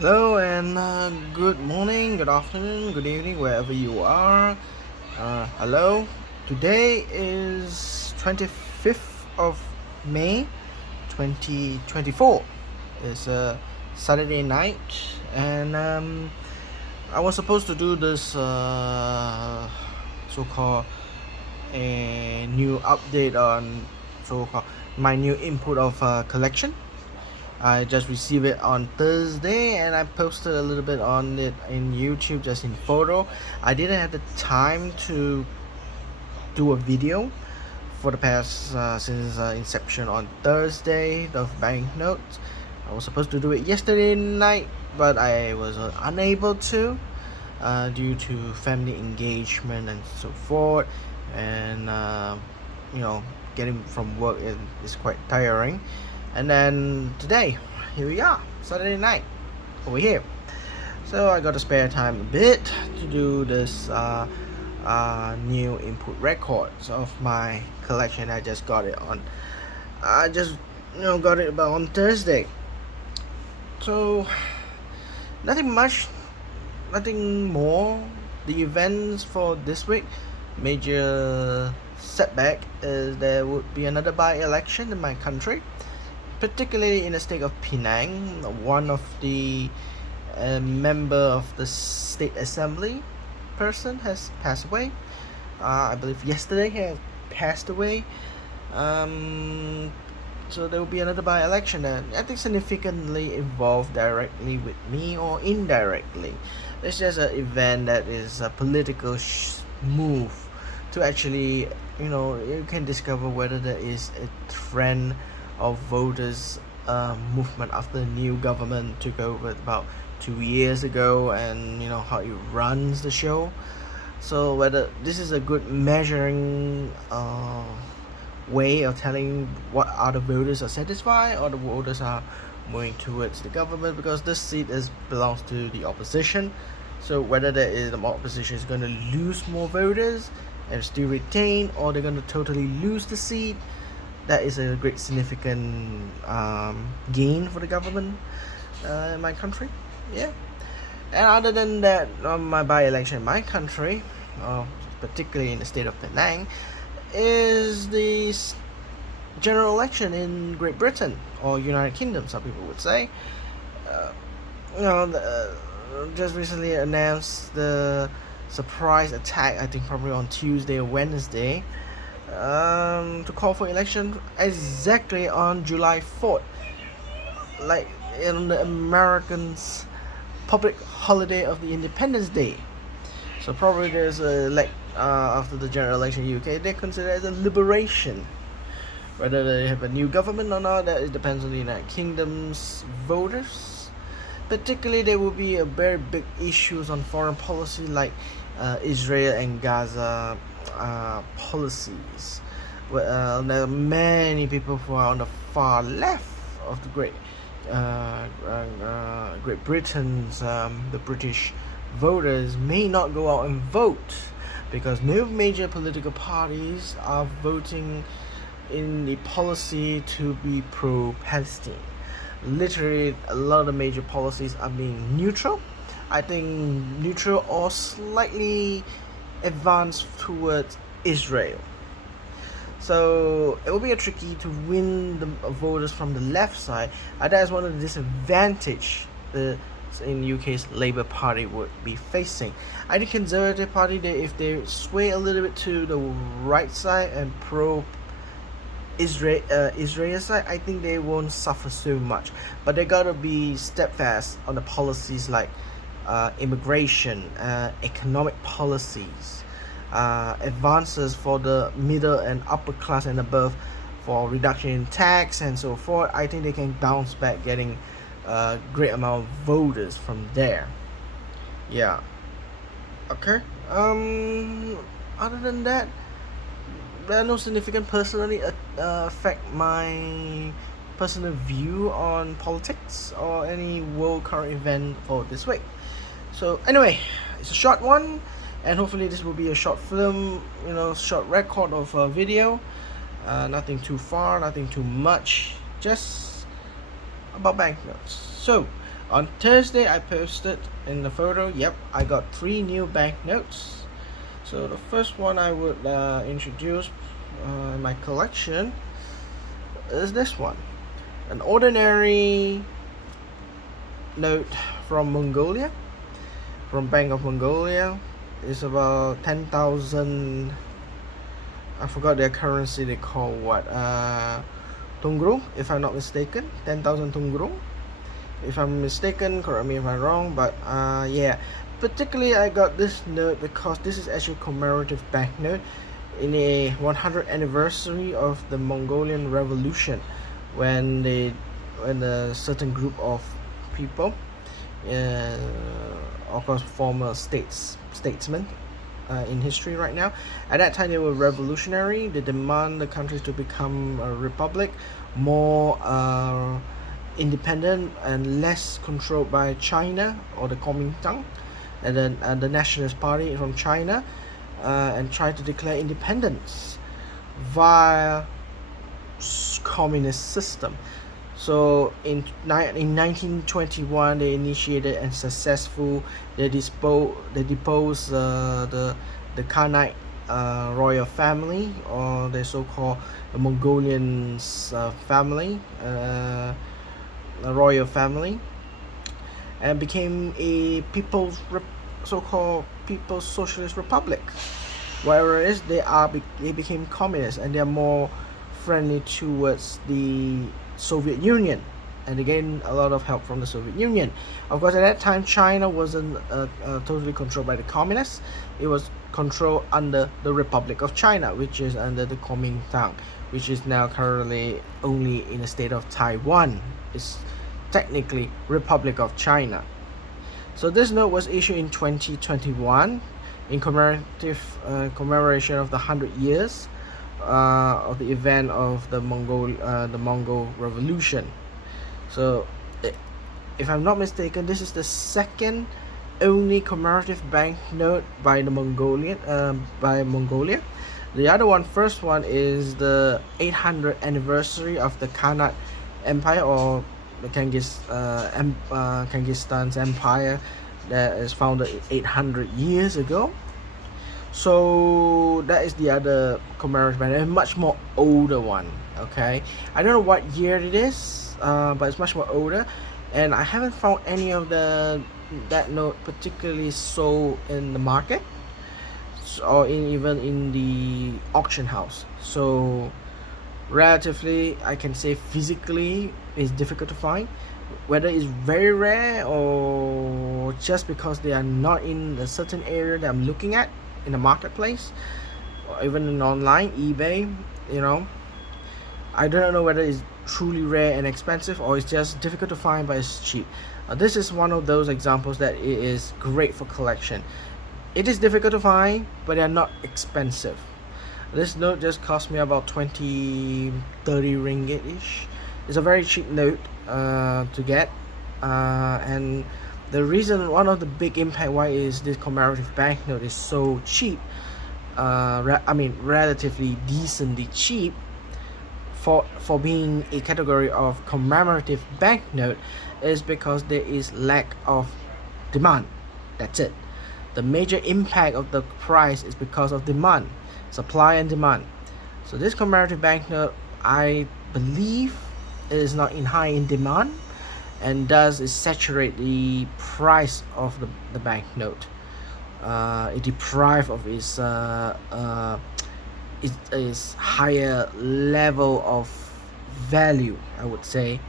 Hello and good morning, good afternoon, good evening, wherever you are. Hello. Today is 25th of May 2024. It's a Saturday night, and I was supposed to do this so called a new update on so called my new input of collection. I just received it on Thursday and I posted a little bit on it in YouTube just in photo. I didn't have the time to do a video for the past since inception on Thursday of banknotes. I was supposed to do it yesterday night, but I was unable to due to family engagement and so forth. And you know, getting from work is quite tiring. And then today, here we are, Saturday night, over here. So I got to spare time a bit to do this new input records of my collection. I just got it on. I just got it about on Thursday. So nothing much, nothing more. The events for this week, major setback is there would be another by-election in my country, particularly in the state of Penang. One of the member of the state assembly person has passed away. I believe yesterday he has passed away. So there will be another by-election, and I think significantly involved directly with me or indirectly. It's just an event that is a political move to actually, you can discover whether there is a trend of voters movement after the new government took over about 2 years ago, and how it runs the show. So whether this is a good measuring way of telling what other voters are satisfied or the voters are moving towards the government, because this seat belongs to the opposition. So whether the opposition is going to lose more voters and still retain, or they're going to totally lose the seat, that is a great significant gain for the government in my country. Yeah. And other than that, my by-election in my country, particularly in the state of Penang, is the general election in Great Britain or United Kingdom, some people would say. Uh, just recently announced the surprise attack, I think probably on Tuesday or Wednesday, to call for election exactly on July 4th, like in the Americans' public holiday of the Independence Day. So probably there's after the general election in UK, they consider it as a liberation. Whether they have a new government or not, that it depends on the United Kingdom's voters. Particularly, there will be a very big issues on foreign policy, like Israel and Gaza policies. There are many people who are on the far left of the Great Britain's the British voters may not go out and vote because no major political parties are voting in the policy to be pro-Palestine. Literally, a lot of major policies are being neutral. I think neutral or slightly advanced towards Israel. So it will be a tricky to win the voters from the left side. That is one of the disadvantage the in UK's Labour Party would be facing. I think Conservative Party, if they sway a little bit to the right side and pro Israel side, I think they won't suffer so much. But they gotta be steadfast on the policies like immigration, economic policies, advances for the middle and upper class and above, for reduction in tax and so forth. I think they can bounce back, getting a great amount of voters from there. Yeah. Okay. Other than that, there are no significant personally affect my personal view on politics or any world current event for this week. So anyway, it's a short one, and hopefully this will be a short film, short record of a video. Nothing too far, nothing too much, just about banknotes. So On Thursday, I posted in the photo. Yep, I got 3 new banknotes. So the first one I would introduce in my collection is this one, an ordinary note from Mongolia, from Bank of Mongolia. It's about 10,000. I forgot their currency. They call what? Tungrung, if I'm not mistaken. 10,000 Tungrung. If I'm mistaken, correct me if I'm wrong. But yeah, particularly I got this note because this is actually a commemorative banknote in a 100th anniversary of the Mongolian Revolution, when a certain group of people, of course former statesmen in history right now. At that time, they were revolutionary. They demand the country to become a republic, more independent and less controlled by China or the Kuomintang, and then the Nationalist Party from China, and try to declare independence via communist system. So in 1921, they initiated and successful. They deposed the Khanate royal family, or the so-called Mongolian family, a royal family, and became a so-called People's Socialist Republic. Whereas they became communists, and they are more friendly towards the Soviet Union, and they gained a lot of help from the Soviet Union. Of course, at that time, China wasn't totally controlled by the communists. It was controlled under the Republic of China, which is under the Kuomintang, which is now currently only in the state of Taiwan. It's technically Republic of China. So this note was issued in 2021 in commemoration of the 100 years of the event of the Mongol Revolution. So, if I'm not mistaken, this is the second only commemorative banknote by Mongolia. The other one, first one, is the 800th anniversary of the Khanate Empire, or the Kyrgyzstan's empire, that is founded 800 years ago. So that is the other commemorative band, a much more older one. Okay, I don't know what year it is, but it's much more older, and I haven't found any of that note particularly sold in the market, or even in the auction house. So relatively, I can say physically it's difficult to find. Whether it's very rare or just because they are not in a certain area that I'm looking at in the marketplace, or even in online eBay, I don't know whether it's truly rare and expensive, or it's just difficult to find but it's cheap. This is one of those examples that it is great for collection. It is difficult to find, but they are not expensive. This note just cost me about 20-30 ringgit ish. It's a very cheap note to get, and the reason, one of the big impact why is this commemorative banknote is so cheap, relatively decently cheap for being a category of commemorative banknote, is because there is lack of demand. That's it. The major impact of the price is because of demand, supply and demand. So this commemorative banknote, I believe, is not high in demand, and thus is saturate the price of the banknote. It deprive of its higher level of value, I would say,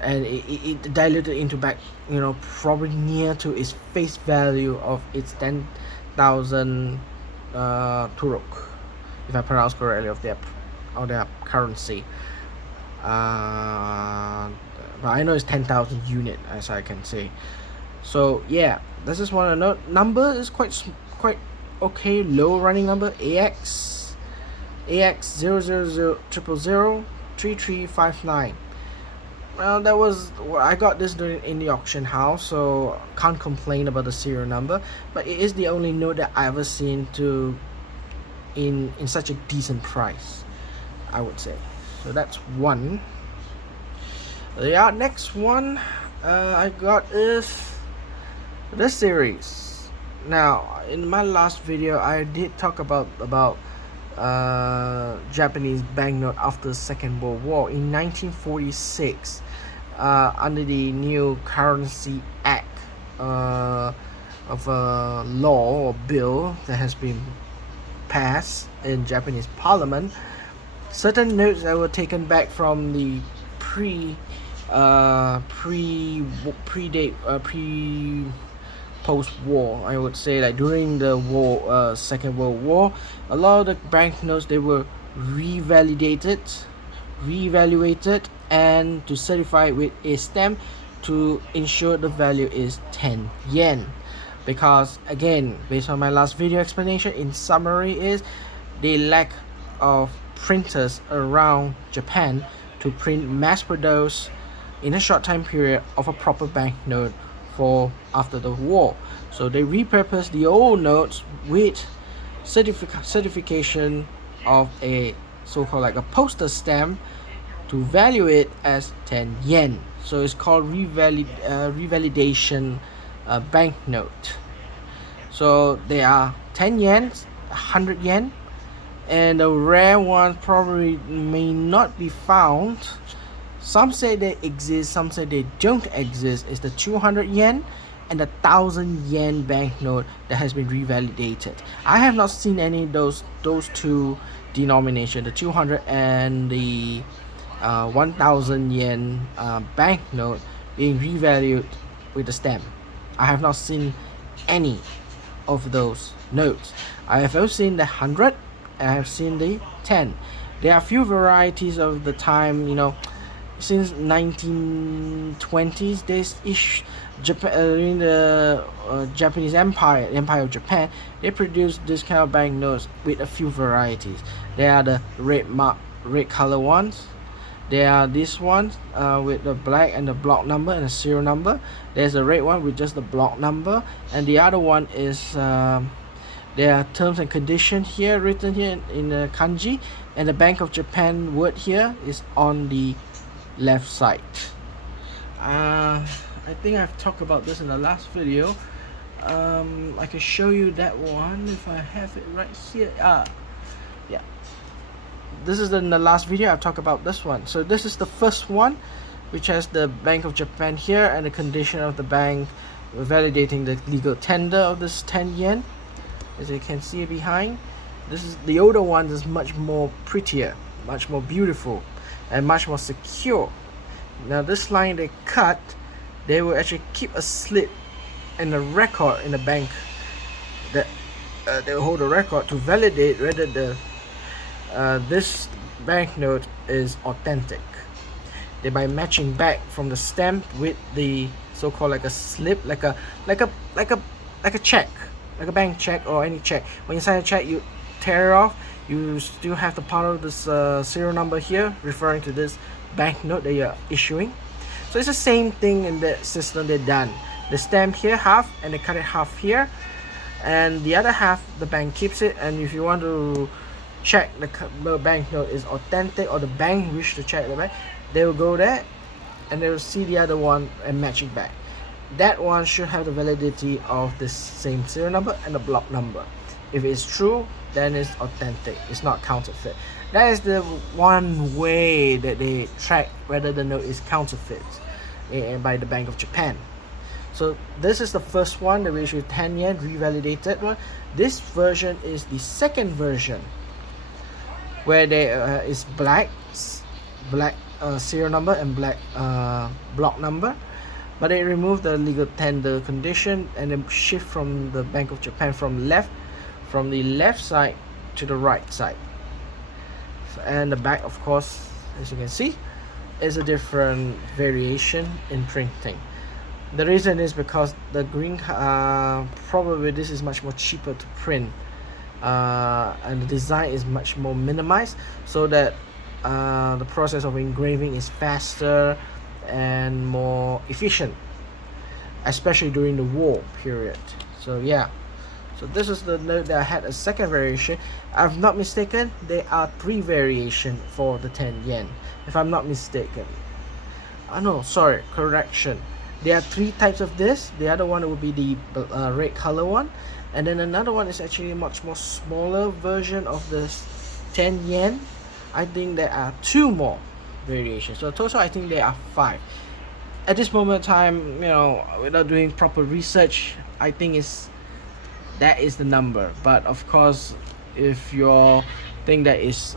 and it diluted into back, probably near to its face value of its 10,000 turok, if I pronounce correctly, of their currency. But I know it's 10,000 unit, as I can say. So yeah, this is one of the number is quite okay, low running number, AX 000003359. Well, that was, I got this in the auction house, so can't complain about the serial number, but it is the only note that I ever seen in such a decent price, I would say. So that's one. The next one I got is this series. Now, in my last video, I did talk about Japanese banknote after Second World War in 1946, under the new Currency Act of a law or bill that has been passed in Japanese Parliament. Certain notes that were taken back from the pre post-war, I would say, like during the war, Second World War, a lot of the banknotes, they were reevaluated, and to certify with a stamp to ensure the value is 10 yen. Because again, based on my last video explanation, in summary, is the lack of printers around Japan to print mass produce in a short time period of a proper banknote for after the war. So they repurposed the old notes with certification of a so-called like a postal stamp to value it as 10 yen. So it's called revalidation banknote. So they are 10 yen, 100 yen, and the rare ones probably may not be found. Some say they exist, some say they don't exist. It's the 200 yen and the 1000 yen banknote that has been revalidated. I have not seen any of those two denominations, the 200 and the 1000 yen banknote being revalued with the stamp. I have not seen any of those notes. I have also seen the 100 and I have seen the 10. There are a few varieties of the time, since 1920s, this Japan, in the Japanese Empire of Japan, they produced this kind of banknotes with a few varieties. There are the red color ones. There are these ones with the black and the block number and the serial number. There's a red one with just the block number, and the other one is there are terms and conditions here written here in the kanji, and the Bank of Japan word here is on the left side. I think I've talked about this in the last video. I can show you that one if I have it right here. Yeah, this is in the last video I've talked about this one. So this is the first one, which has the Bank of Japan here and the condition of the bank validating the legal tender of this 10 yen. As you can see behind, this is the older one is much more prettier, much more beautiful, and much more secure. Now this line they cut, they will actually keep a slip and a record in the bank that they will hold a record to validate whether the this banknote is authentic. Thereby matching back from the stamp with the so-called like a slip, like a check, like a bank check or any check. When you sign a check, you tear it off, you still have the part of this serial number here referring to this banknote that you're issuing. So it's the same thing in the system they've done. The stamp here half and they cut it half here, and the other half the bank keeps it. And if you want to check the banknote is authentic, or the bank wish to check the bank, they will go there and they will see the other one and match it back. That one should have the validity of the same serial number and the block number. If it's true, then it's authentic, it's not counterfeit. That is the one way that they track whether the note is counterfeit by the Bank of Japan. So this is the first one that we issued 10 yen revalidated one. This version is the second version, where there is black serial number and black block number, but they removed the legal tender condition and then shift from the Bank of Japan from the left side to the right side. And the back, of course, as you can see, is a different variation in printing. The reason is because the green probably this is much more cheaper to print, and the design is much more minimized, so that the process of engraving is faster and more efficient, especially during the war period. So yeah, so this is the note that I had a second variation. If I'm not mistaken, there are 3 variations for the 10 yen, if I'm not mistaken. No, sorry, correction. There are three types of this. The other one would be the red color one, and then another one is actually a much more smaller version of this 10 yen. I think there are two more variations, so total I think there are five. At this moment in time, without doing proper research, I think that is the number. But of course, if your thing that is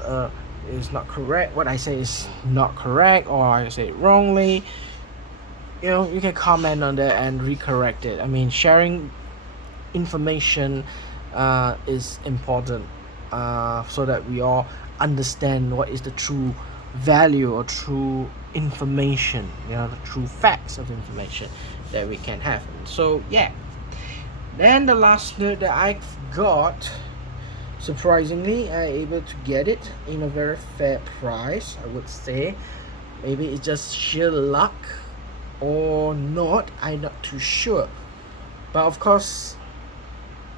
not correct, what I say is not correct, or I say it wrongly, you can comment on that and recorrect it. I mean, sharing information is important, so that we all understand what is the true value or true information, the true facts of information that we can have. So yeah, then the last note that I got, surprisingly, I able to get it in a very fair price, I would say. Maybe it's just sheer luck or not, I'm not too sure. But of course,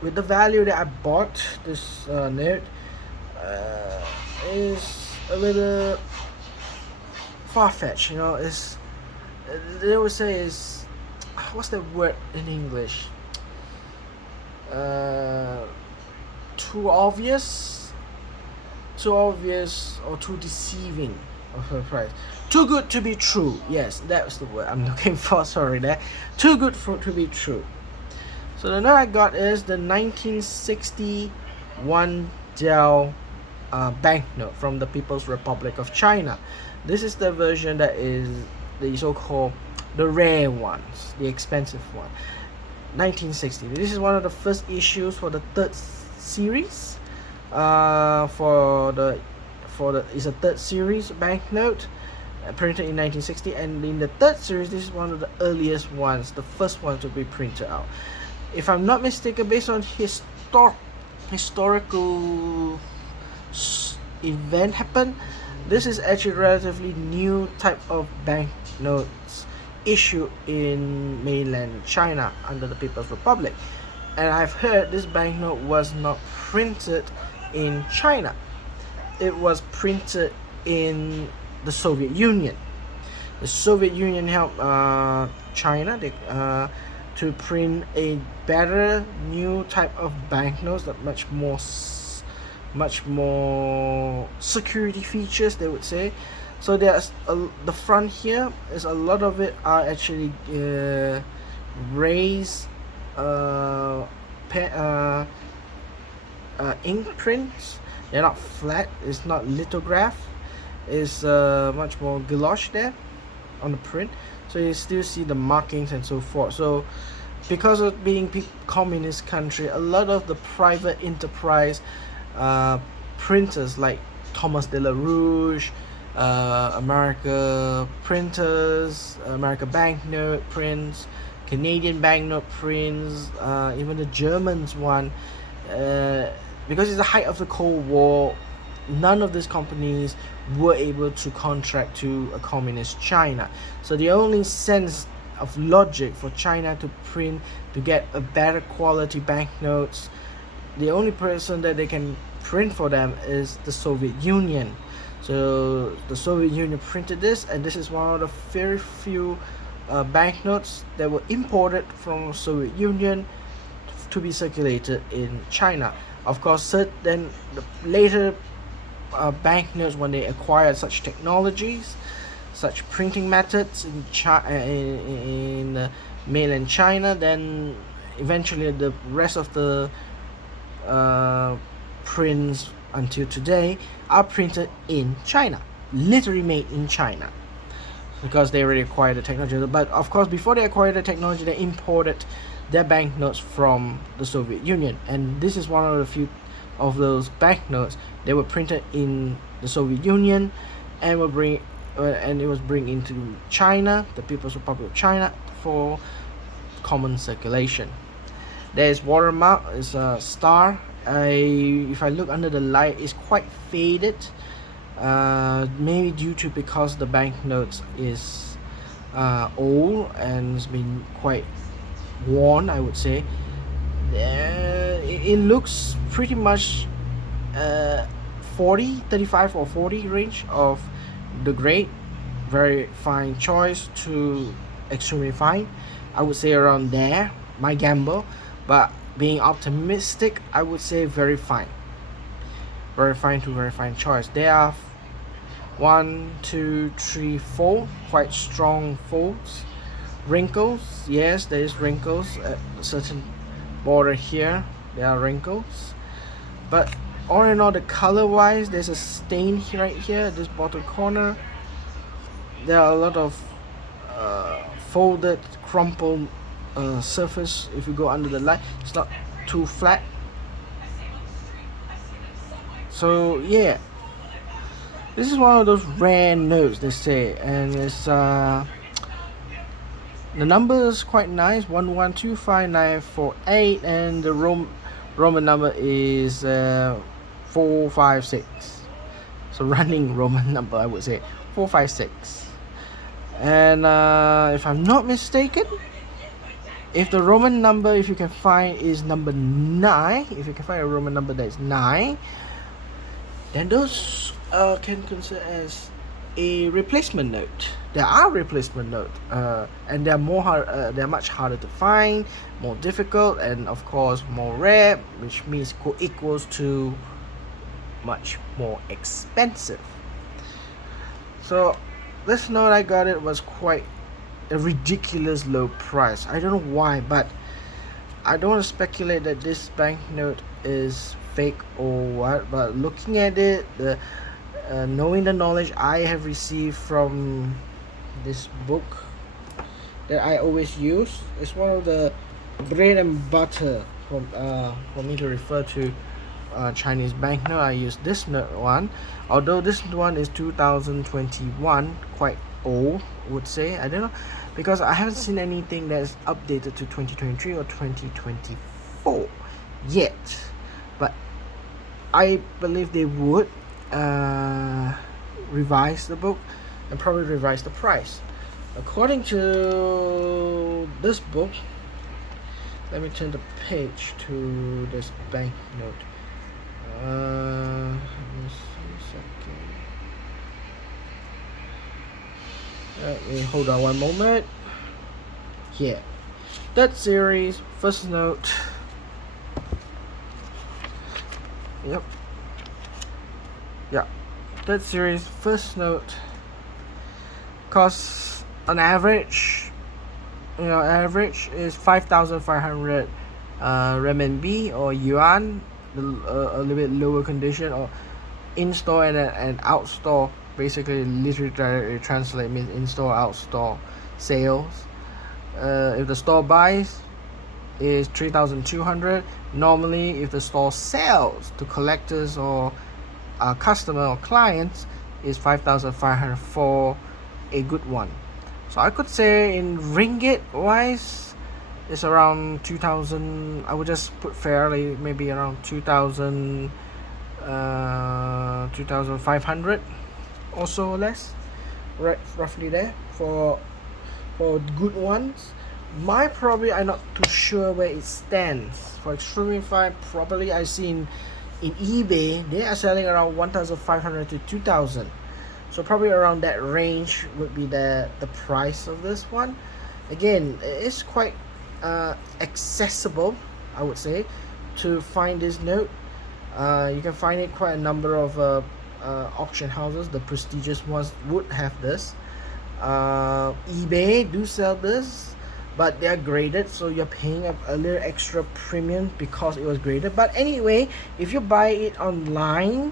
with the value that I bought this note, is a little far-fetched. Is they would say is, what's the word in English? Too obvious or too deceiving of her price. Too good to be true. Yes, that's the word I'm looking for. Sorry, there. Too good to be true. So the note I got is the 1960 Dell banknote from the People's Republic of China. This is the version that is the so-called the rare ones, the expensive one. 1960. This is one of the first issues for the third series. It's a third series banknote, printed in 1960, and in the third series, this is one of the earliest ones, the first one to be printed out. If I'm not mistaken, based on historical event happened, this is actually relatively new type of banknotes issued in mainland China under the People's Republic. And I've heard this banknote was not printed in China. It was printed in the Soviet Union. The Soviet Union helped China to print a better new type of banknotes that much more security features, they would say. So there's the front here is a lot of it are actually raised ink prints. They're not flat, it's not lithograph, it's much more gouache there on the print, so you still see the markings and so forth. So because of being communist country, a lot of the private enterprise printers like Thomas de la Rouge, America printers, America banknote prints, Canadian banknote prints, even the Germans one, because it's the height of the Cold War, none of these companies were able to contract to a communist China. So the only sense of logic for China to print, to get a better quality banknotes, the only person that they can print for them is the Soviet Union. So the Soviet Union printed this, and this is one of the very few banknotes that were imported from Soviet Union to be circulated in China. Of course, then the later banknotes, when they acquired such technologies, such printing methods in mainland China, then eventually the rest of the prints until today are printed in China, literally made in China, because they already acquired the technology. But of course, before they acquired the technology, they imported their banknotes from the Soviet Union, and this is one of the few of those banknotes that were printed in the Soviet Union and it was bring into China, the People's Republic of China, for common circulation. There's watermark, is a star. If I look under the light, it's quite faded, maybe due to because the banknotes is old and it's been quite worn, I would say. It looks pretty much 35 or 40 range of the grade. Very fine choice to extremely fine. I would say around there, my gamble. But being optimistic, I would say very fine. Very fine to very fine choice. There are 1, 2, 3, 4 quite strong folds. Wrinkles, yes, there is wrinkles at a certain border here. There are wrinkles, but all in all, the color wise, there's a stain right here, this bottom corner. There are a lot of folded, crumpled surface. If you go under the light, it's not too flat. So yeah, this is one of those rare notes, they say, and it's the number is quite nice, 112598, and the Roman number is 456. So running Roman number, I would say 456. And if I'm not mistaken, if the Roman number, if you can find, is number 9, if you can find a Roman number that is 9, then those can consider as a replacement note. There are replacement note, and they're they're much harder to find, more difficult, and of course more rare, which means equals to much more expensive. So this note I got, it was quite a ridiculous low price. I don't know why, but I don't want to speculate that this banknote is fake or what, but looking at it, knowing the knowledge I have received from this book that I always use, it's one of the bread and butter for me to refer to Chinese banknote. I use this one, although this one is 2021, quite old, I would say. I don't know, because I haven't seen anything that's updated to 2023 or 2024 yet, but I believe they would revise the book and probably revise the price according to this book. Let me turn the page to this banknote. Let me see a second. Let me hold on one moment. Here, that series, first note. Yep. Yeah, that series, first note, costs on average, average is 5,500 renminbi or yuan, a little bit lower condition, or in store and out store. Basically, literally translate means in store, out store sales. If the store buys, is 3,200. Normally, if the store sells to collectors or customer or clients, is 5,500 for a good one. So I could say in ringgit wise, it's around 2,000. I would just put fairly, maybe around 2,000, 2,500 or so or less, right, roughly there for good ones. My probably, I'm not too sure where it stands. For extremely fine, probably I seen in eBay they are selling around 1,500 to 2,000. So probably around that range would be the price of this one. Again, it's quite accessible, I would say, to find this note. You can find it quite a number of auction houses. The prestigious ones would have this. eBay do sell this, but they are graded, so you're paying a little extra premium because it was graded. But anyway, if you buy it online,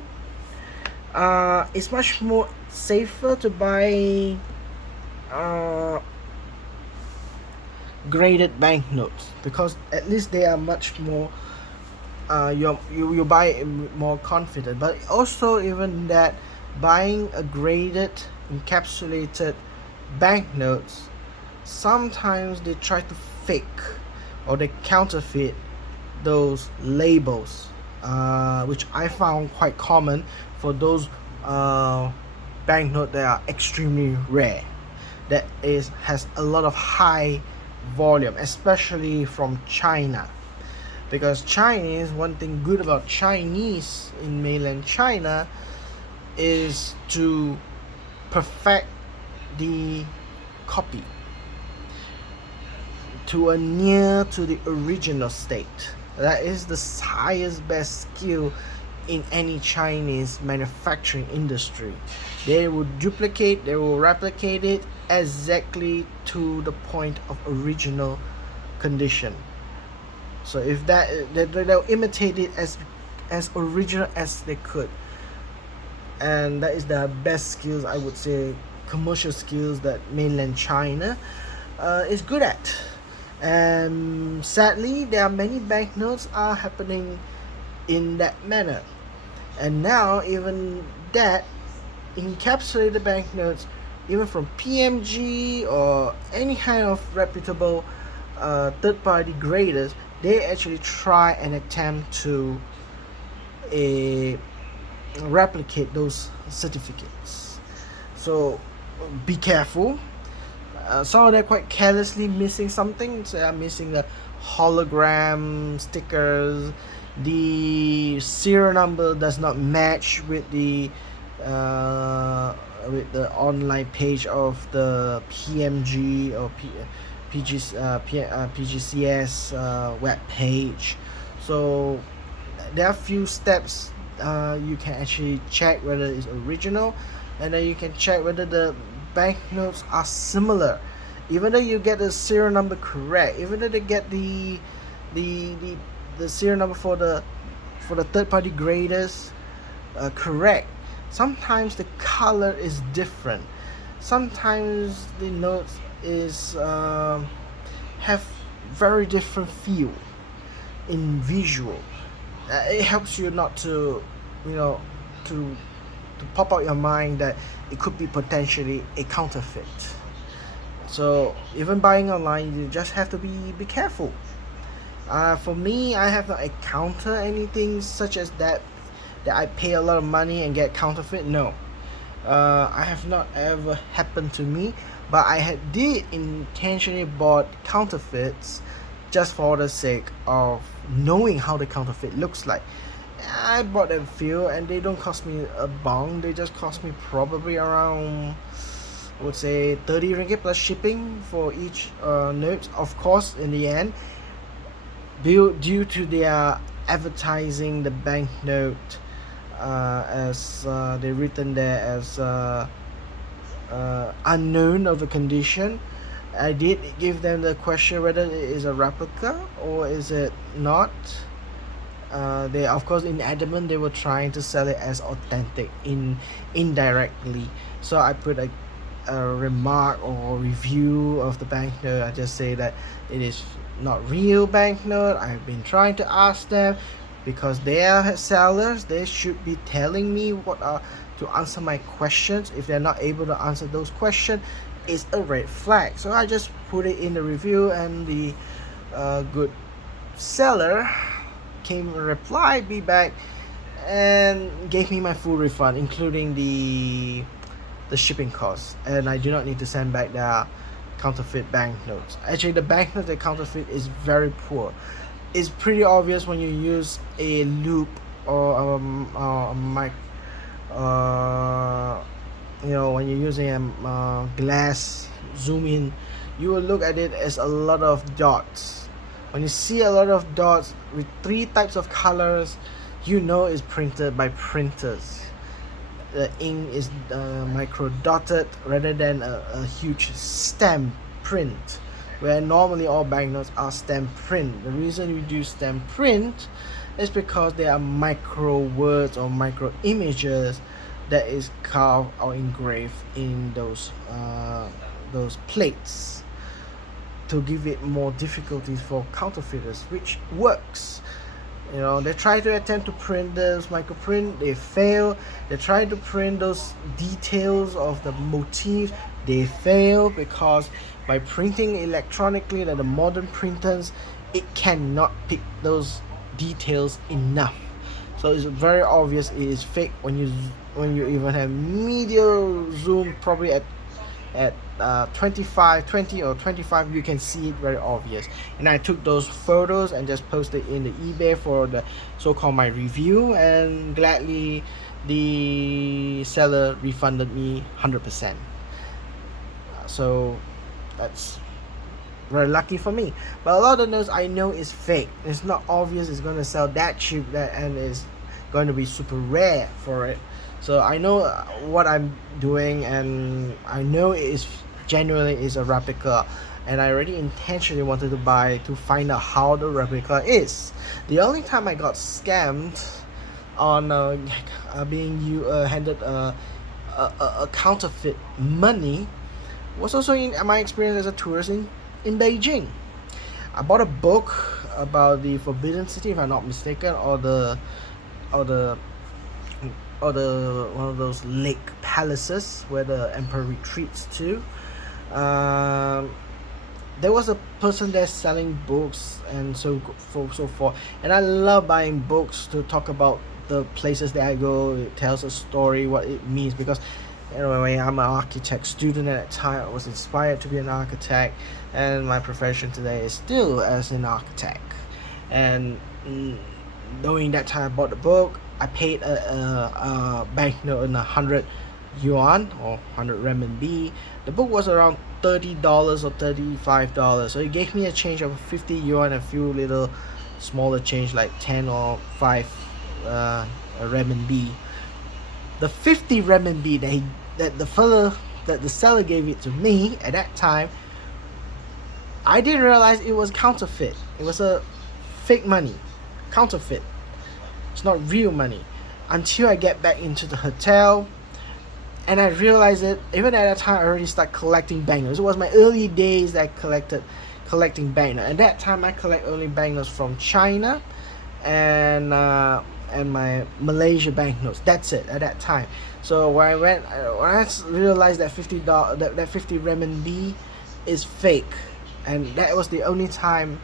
it's much more safer to buy graded banknotes, because at least they are much more you buy it more confident. But also, even that, buying a graded encapsulated banknotes, sometimes they try to fake or they counterfeit those labels, which I found quite common for those banknote that are extremely rare, that has a lot of high volume, especially from China. Because Chinese, one thing good about Chinese in mainland China is to perfect the copy. to a near to the original state. That is the highest best skill in any Chinese manufacturing industry. They will duplicate, they will replicate it exactly to the point of original condition. So if they'll imitate it as original as they could, and that is the best skills, I would say, commercial skills that mainland China is good at. And sadly, there are many banknotes are happening in that manner. And now even that encapsulated banknotes, even from PMG or any kind of reputable third-party graders, they actually try and attempt to replicate those certificates. So be careful. Some of them quite carelessly missing something. So I'm missing the hologram stickers. The serial number does not match with the online page of the PMG or PGCS web page. So there are few steps you can actually check whether it's original, and then you can check whether the banknotes are similar. Even though you get the serial number correct, even though they get the serial number for the third party graders correct, sometimes the color is different. Sometimes the notes is have very different feel in visual. It helps you not to, to pop out your mind that it could be potentially a counterfeit. So even buying online, you just have to be careful. For me, I have not encountered anything such as that I pay a lot of money and get counterfeit. No, I have not ever happened to me. But I did intentionally bought counterfeits just for the sake of knowing how the counterfeit looks like. I bought a few and they don't cost me a bong. They just cost me probably around, I would say, 30 ringgit plus shipping for each note. Of course, in the end, due to their advertising the banknote as they written there as unknown of the condition, I did give them the question whether it is a replica or is it not. They, of course, in adamant they were trying to sell it as authentic indirectly. So I put a remark or review of the banknote. I just say that it is not real banknote. I've been trying to ask them, because they are sellers, they should be telling me what are to answer my questions. If they're not able to answer those questions, it's a red flag. So I just put it in the review, and the good seller replied me back and gave me my full refund, including the shipping cost, and I do not need to send back their counterfeit banknotes. Actually, the banknote they counterfeit is very poor. It's pretty obvious when you use a loop or a mic. When you're using a glass zoom in, you will look at it as a lot of dots. When you see a lot of dots with 3 types of colors, you know it's printed by printers. The ink is micro dotted rather than a huge stamp print, where normally all banknotes are stamp print. The reason we do stamp print is because there are micro words or micro images that is carved or engraved in those plates to give it more difficulties for counterfeiters, which works. They try to attempt to print those microprint, they fail. They try to print those details of the motifs, they fail, because by printing electronically, like the modern printers, it cannot pick those details enough. So it's very obvious it is fake when you even have media zoom, probably at 20 or 25, you can see it very obvious. And I took those photos and just posted in the eBay for the so-called my review, and gladly the seller refunded me 100%. So that's Very lucky for me. But a lot of notes I know is fake. It's not obvious it's going to sell that cheap that and is going to be super rare for it. So I know what I'm doing, and I know it is genuinely is a replica, and I already intentionally wanted to buy to find out how the replica is. The only time I got scammed on being handed a counterfeit money was also in my experience as a tourist in Beijing. I bought a book about the Forbidden City, if I'm not mistaken, or the one of those lake palaces where the emperor retreats to. There was a person there selling books and so forth, and I love buying books to talk about the places that I go. It tells a story, what it means, because anyway, I'm an architect student at that time. I was inspired to be an architect, and my profession today is still as an architect. And knowing that time I bought the book, I paid a banknote in 100 yuan or 100 renminbi. The book was around $30 or $35, so it gave me a change of 50 yuan, a few little smaller change like 10 or 5 renminbi. The 50 renminbi that the seller gave it to me at that time, I didn't realize it was counterfeit. It was a fake money, counterfeit. It's not real money until I get back into the hotel, and I realized it. Even at that time, I already started collecting banknotes. It was my early days that I collecting banknotes. At that time, I collect only banknotes from China, and my Malaysia banknotes. That's it at that time. So when I realized that that 50 renminbi is fake, and that was the only time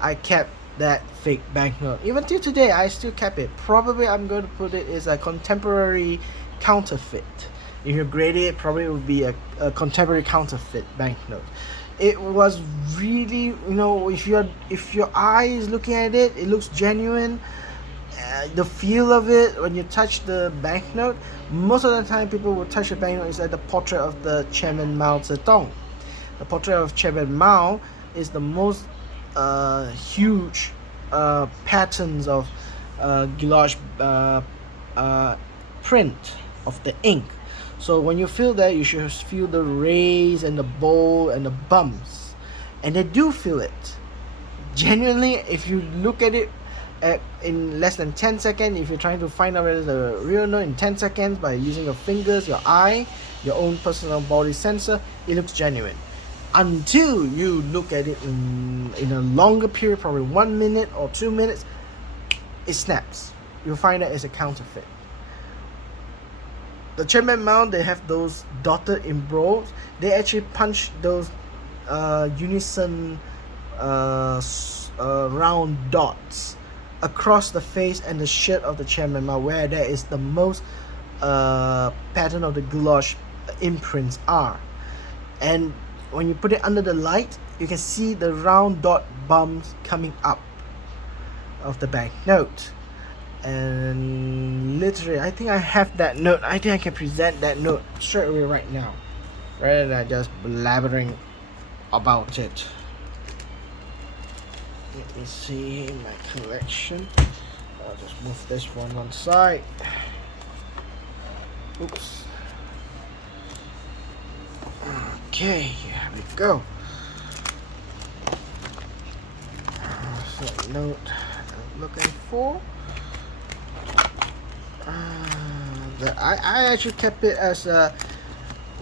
I kept that fake banknote. Even till today, I still kept it. Probably I'm going to put it as a contemporary counterfeit. If you grade it, probably it would be a contemporary counterfeit banknote. It was really, if your eye is looking at it, it looks genuine. The feel of it when you touch the banknote, most of the time people will touch the banknote is like the portrait of the chairman Mao Zedong. The portrait of chairman Mao is the most huge patterns of gouache print of the ink. So when you feel that, you should feel the rays and the bowl and the bumps, and they do feel it. Genuinely, if you look at it in less than 10 seconds, if you're trying to find out whether it's a real note in 10 seconds by using your fingers, your eye, your own personal body sensor, it looks genuine. Until you look at it in a longer period, probably 1 minute or 2 minutes, it snaps. You'll find that it's a counterfeit. The Chairman Mao, they have those dotted embroids. They actually punch those unison round dots across the face and the shirt of the Chairman Mao, where there is the most pattern of the gouache imprints are. And when you put it under the light, you can see the round dot bumps coming up of the banknote. And literally, I think I have that note. I think I can present that note straight away right now, rather than just blabbering about it. Let me see my collection. I'll just move this one side. Oops. Okay, here we go. So note I'm looking for. I actually kept it as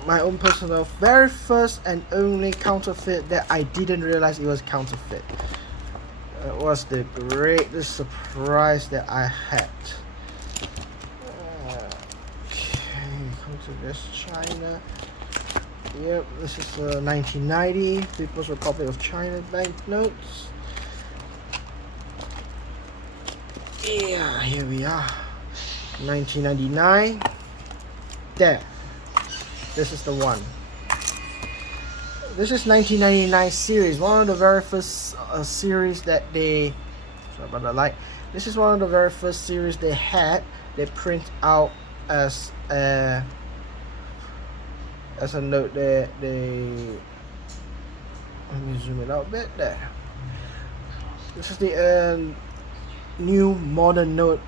my own personal very first and only counterfeit that I didn't realize it was counterfeit. It was the greatest surprise that I had. Okay, come to this China. Yep, this is 1990 People's Republic of China banknotes. Yeah, here we are. 1999. There. This is the one. This is 1999 series. One of the very first series that they. Sorry about the light. This is one of the very first series they had. They print out as a note. They Let me zoom it out a bit there. This is the new modern note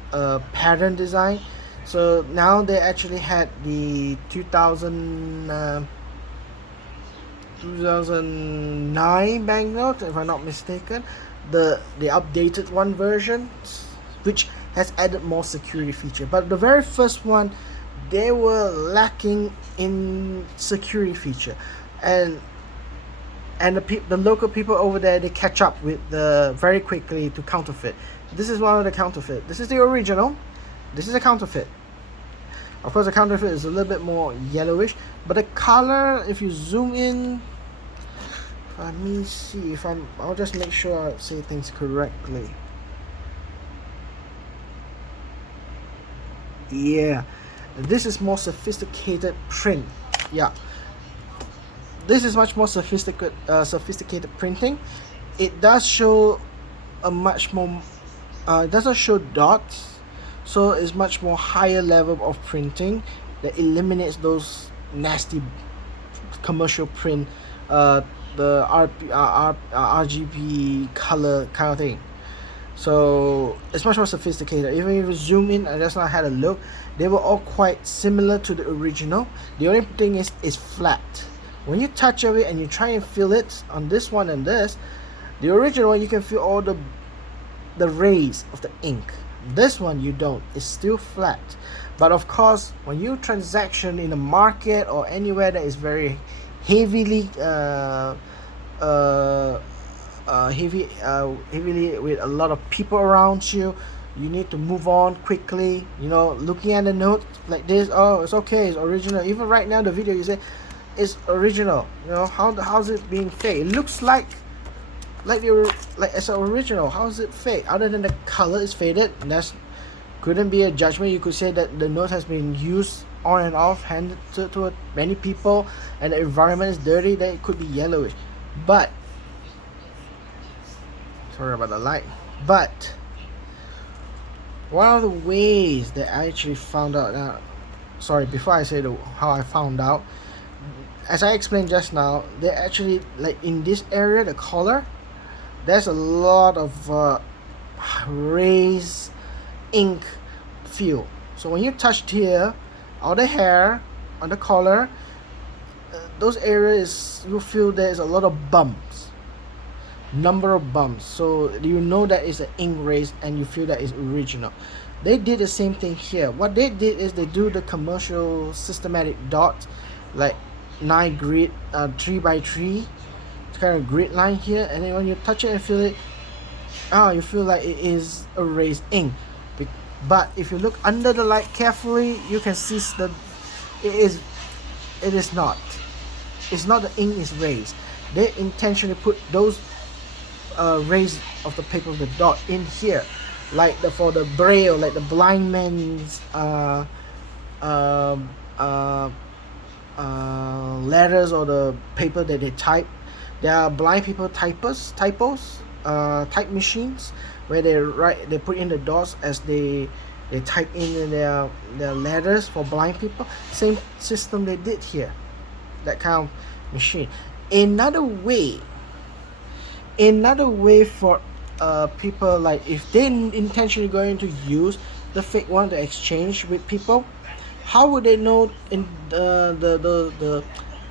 pattern design. So now they actually had the 2009 banknote, if I'm not mistaken, the updated one version, which has added more security feature. But the very first one, they were lacking in security feature, and the local people over there, they catch up with the very quickly to counterfeit. This is one of the counterfeit. This is the original. This is a counterfeit. Of course, the counterfeit is a little bit more yellowish, but the color, if you zoom in, let me see if I'll just make sure I say things correctly. Yeah, this is more sophisticated print. Yeah, this is much more sophisticated printing. It does show a much more it doesn't show dots, so it's much more higher level of printing that eliminates those nasty commercial print, the RGB color kind of thing. So it's much more sophisticated. Even if you zoom in, I just now had a look, they were all quite similar to the original. The only thing is it's flat. When you touch of it and you try and feel it on this one and this, the original one, you can feel all the rays of the ink. This one you don't. It's still flat. But of course, when you transaction in a market or anywhere that is very heavily heavily with a lot of people around you, you need to move on quickly. You know, looking at the note like this, oh, it's okay, it's original. Even right now, the video, you say it's original. You know, how's it being fake? It looks like it's original. How's it fake? Other than the color is faded, that's couldn't be a judgment. You could say that the note has been used on and off, handed to many people, and the environment is dirty. That it could be yellowish. But sorry about the light. But one of the ways that I actually found out, sorry, before I say how I found out, as I explained just now, they actually, like in this area, the collar, there's a lot of raised ink feel. So when you touched here, all the hair on the collar, those areas, you feel there's a lot of bumps, number of bumps. So you know that it's an ink race, and you feel that it's original. They did the same thing here. What they did is they do the commercial systematic dot, like 9 grid, 3 by 3 kind of grid line here, and then when you touch it and feel it, you feel like it is a raised ink. But if you look under the light carefully, you can see it is not. It's not the ink is raised. They intentionally put those rays of the paper of the dot in here, like for the braille, like the blind man's letters or the paper that they type. There are blind people typos, type machines, where they put in the dots as they type in their letters for blind people. Same system they did here, that kind of machine. Another way for people, like if they intentionally going to use the fake one to exchange with people, how would they know in the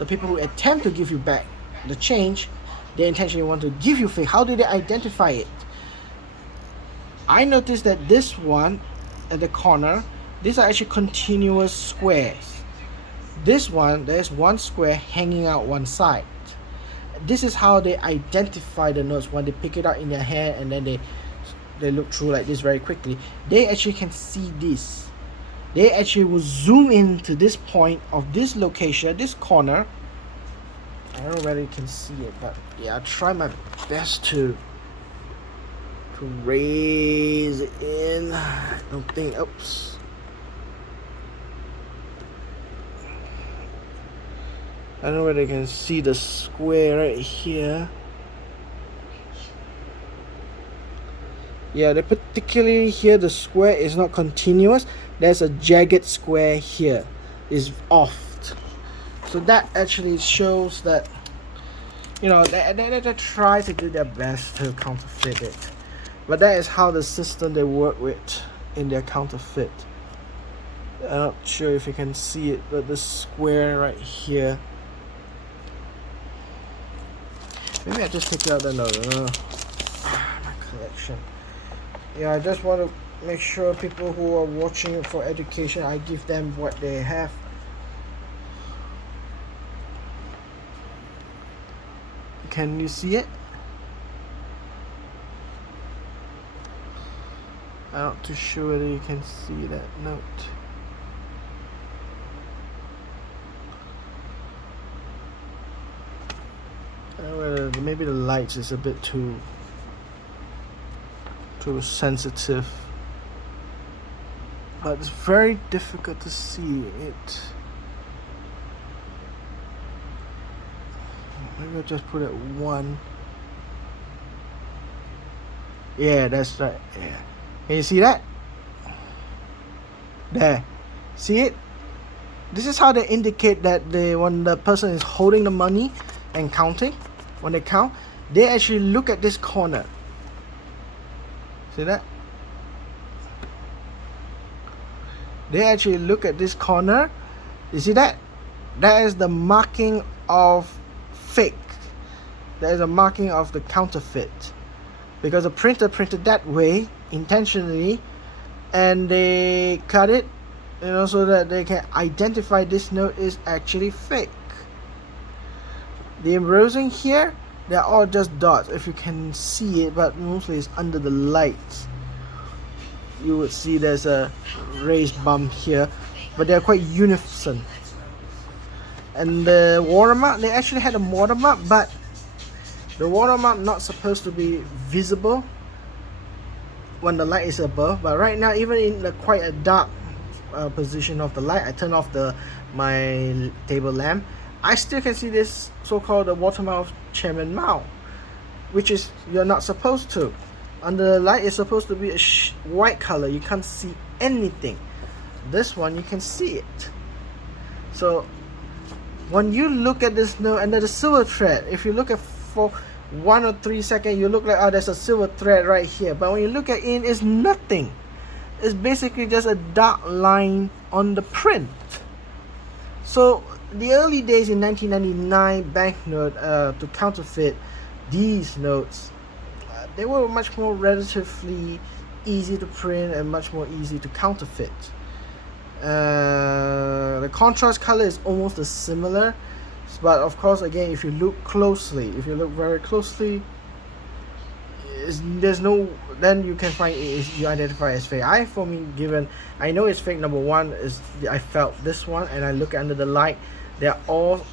people who attempt to give you back the change, they intentionally want to give you fake? How do they identify it? I noticed that this one at the corner, these are actually continuous squares. This one, there's one square hanging out one side. This is how they identify the notes when they pick it up in their hand, and then they look through like this very quickly. They actually can see this. They actually will zoom in to this point of this location, this corner. I don't know whether you can see it, but yeah, I'll try my best to raise it in. I don't think, oops. I don't know whether you can see the square right here. Yeah, they particularly here, the square is not continuous. There's a jagged square here, is off. So that actually shows that You know, they try to do their best to counterfeit it, but that is how the system they work with in their counterfeit. I'm not sure if you can see it, but the square right here. Maybe I just take out the note. My collection. Yeah, I just want to make sure people who are watching it for education, I give them what they have. Can you see it? I'm not too sure whether you can see that note. Maybe the light is a bit too sensitive, but it's very difficult to see it. Maybe I'll just put it 1. Yeah, that's right. Yeah, can you see that? There, see it? This is how they indicate that when the person is holding the money and counting, when they count, they actually look at this corner. See that? They actually look at this corner. You see that? That is the marking of fake. That is a marking of the counterfeit, because the printer printed that way intentionally, and they cut it, you know, so that they can identify this note is actually fake. The embossing here, they're all just dots, if you can see it, but mostly it's under the light. You would see there's a raised bump here, but they're quite uniform. And the watermark, they actually had a watermark, but the watermark not supposed to be visible when the light is above. But right now, even in the quite a dark position of the light, I turn off my table lamp, I still can see this so-called the watermark of Chairman Mao, which is you're not supposed to. Under the light, it's supposed to be a white color. You can't see anything. This one, you can see it. So when you look at this note and there's a silver thread, if you look at for 1 or 3 seconds, you look like, oh, there's a silver thread right here. But when you look at it, it's nothing. It's basically just a dark line on the print. So the early days in 1999 banknote to counterfeit these notes, they were much more relatively easy to print and much more easy to counterfeit. The contrast color is almost similar, but of course, again, if you look very closely, there's no, then you can find you identify as fake. I know it's fake. Number one is I felt this one, and I look under the light, they're all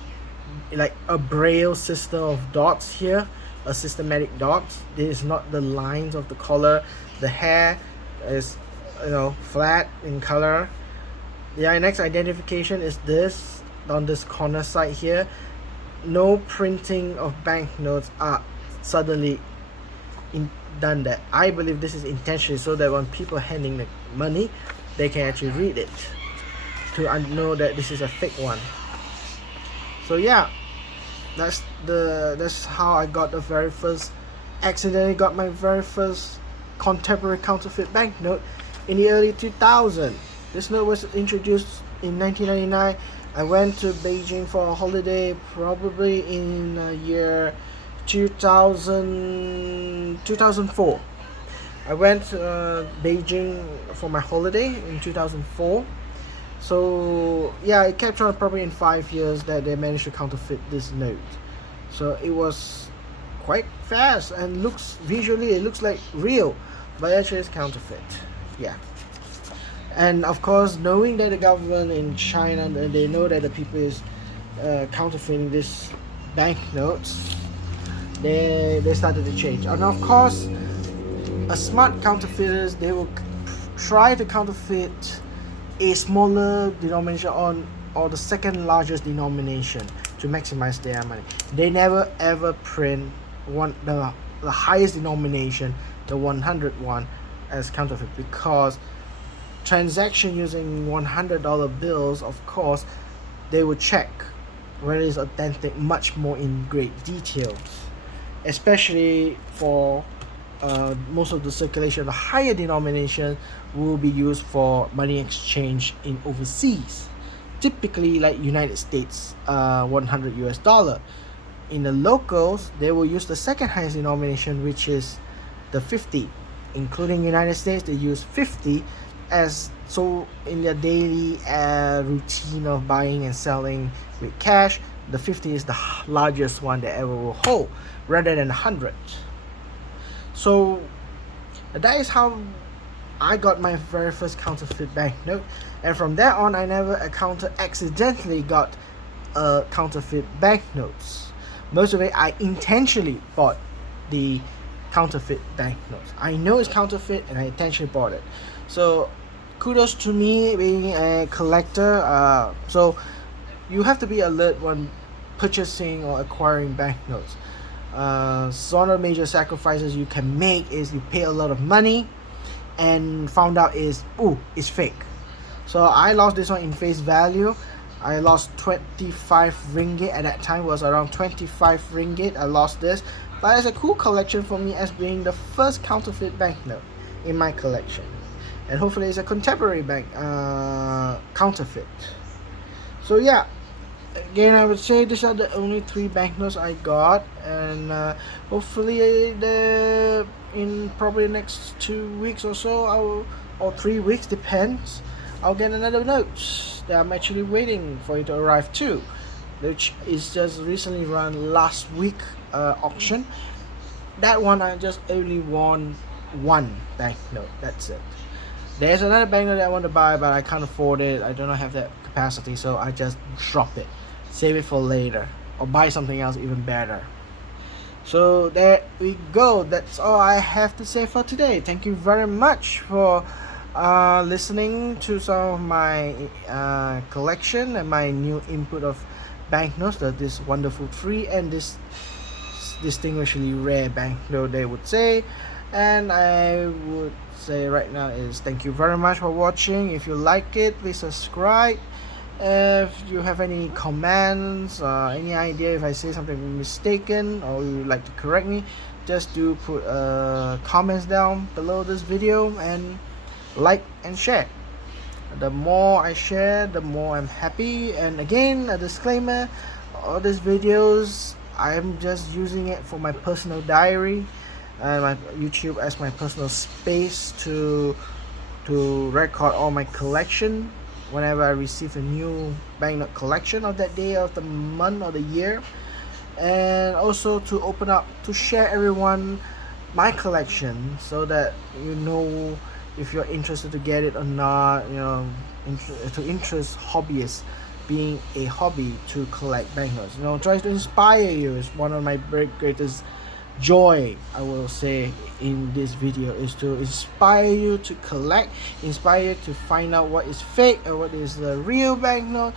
like a braille system of dots here, a systematic dots. This is not the lines of the collar. The hair is, you know, flat in color. The next identification is this on this corner side here. No printing of banknotes are suddenly done that. I believe this is intentionally so that when people handing the money, they can actually read it to know that this is a fake one. So yeah, that's how I got the very first, accidentally got my very first contemporary counterfeit banknote in the early 2000s. This note was introduced in 1999. I went to Beijing for a holiday, probably in year 2004. I went to Beijing for my holiday in 2004. So yeah, it kept on probably in 5 years that they managed to counterfeit this note. So it was quite fast and visually it looks like real, but actually it's counterfeit. Yeah. And of course, knowing that the government in China, they know that the people is counterfeiting these banknotes, they started to change. And of course, a smart counterfeiters, they will try to counterfeit a smaller denomination or the second largest denomination to maximize their money. They never ever print the highest denomination, the 100 one, as counterfeit, because transaction using $100 bills, of course, they would check whether it's authentic much more in great details, especially for most of the circulation of the higher denomination will be used for money exchange in overseas, typically like United States 100 US dollar. In the locals, they will use the second highest denomination, which is the 50. Including United States, they use 50 as so in their daily routine of buying and selling with cash. The 50 is the largest one that ever will hold, rather than 100. So that is how I got my very first counterfeit banknote, and from there on, I never accidentally got counterfeit banknotes. Most of it, I intentionally bought the counterfeit banknotes. I know it's counterfeit, and I intentionally bought it. So kudos to me being a collector. So you have to be alert when purchasing or acquiring banknotes. One of the major sacrifices you can make is you pay a lot of money and found out it's fake. So I lost this one in face value. I lost 25 ringgit. At that time, it was around 25 ringgit. I lost this, but it's a cool collection for me as being the first counterfeit banknote in my collection, and hopefully it's a contemporary counterfeit. So yeah, again, I would say these are the only 3 banknotes I got, and hopefully in probably the next 2 weeks or so, or 3 weeks, depends, I'll get another note that I'm actually waiting for it to arrive too, which is just recently run last week auction. That one I just only won 1 banknote. That's it. There's another banknote that I want to buy, but I can't afford it. I do not have that capacity, so I just drop it, save it for later, or buy something else even better. So there we go. That's all I have to say for today. Thank you very much for listening to some of my collection and my new input of banknotes. This wonderful 3 and this distinguishedly rare banknote, they would say. And I would say right now is thank you very much for watching. If you like it, please subscribe. If you have any comments, any idea if I say something mistaken or you would like to correct me, just do put comments down below this video, and like and share. The more I share, the more I'm happy. And again, a disclaimer, all these videos, I'm just using it for my personal diary and my YouTube as my personal space to record all my collection whenever I receive a new banknote collection of that day of the month or the year, and also to open up to share everyone my collection so that you know if you're interested to get it or not, to interest hobbyists being a hobby to collect banknotes. Try to inspire you is one of my greatest joy, I will say, in this video, is to inspire you to collect, inspire you to find out what is fake and what is the real banknote.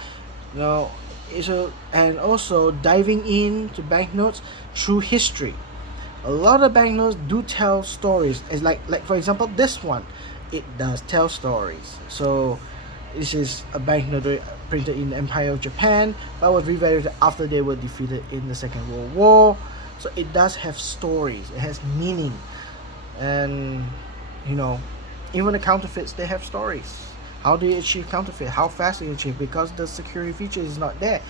And also diving into banknotes through history. A lot of banknotes do tell stories. It's like for example, this one, it does tell stories. So this is a banknote printed in the Empire of Japan, but was revalued after they were defeated in the Second World War. So it does have stories, it has meaning. And even the counterfeits, they have stories. How do you achieve counterfeit? How fast do you achieve? Because the security feature is not there.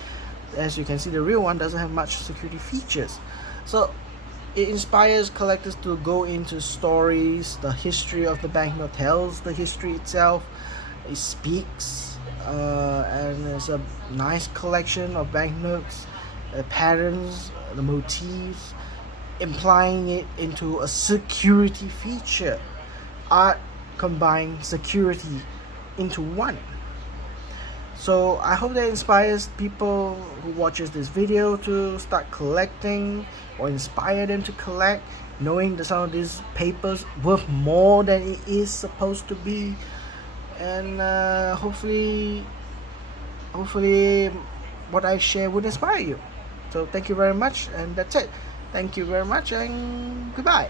As you can see, the real one doesn't have much security features. So it inspires collectors to go into stories. The history of the banknote tells the history itself. It speaks, and it's a nice collection of banknotes, patterns, the motifs, implying it into a security feature. Art combines security into one. So I hope that inspires people who watches this video to start collecting, or inspire them to collect, knowing that some of these papers worth more than it is supposed to be. And hopefully what I share would inspire you. So thank you very much, and that's it. Thank you very much, and goodbye.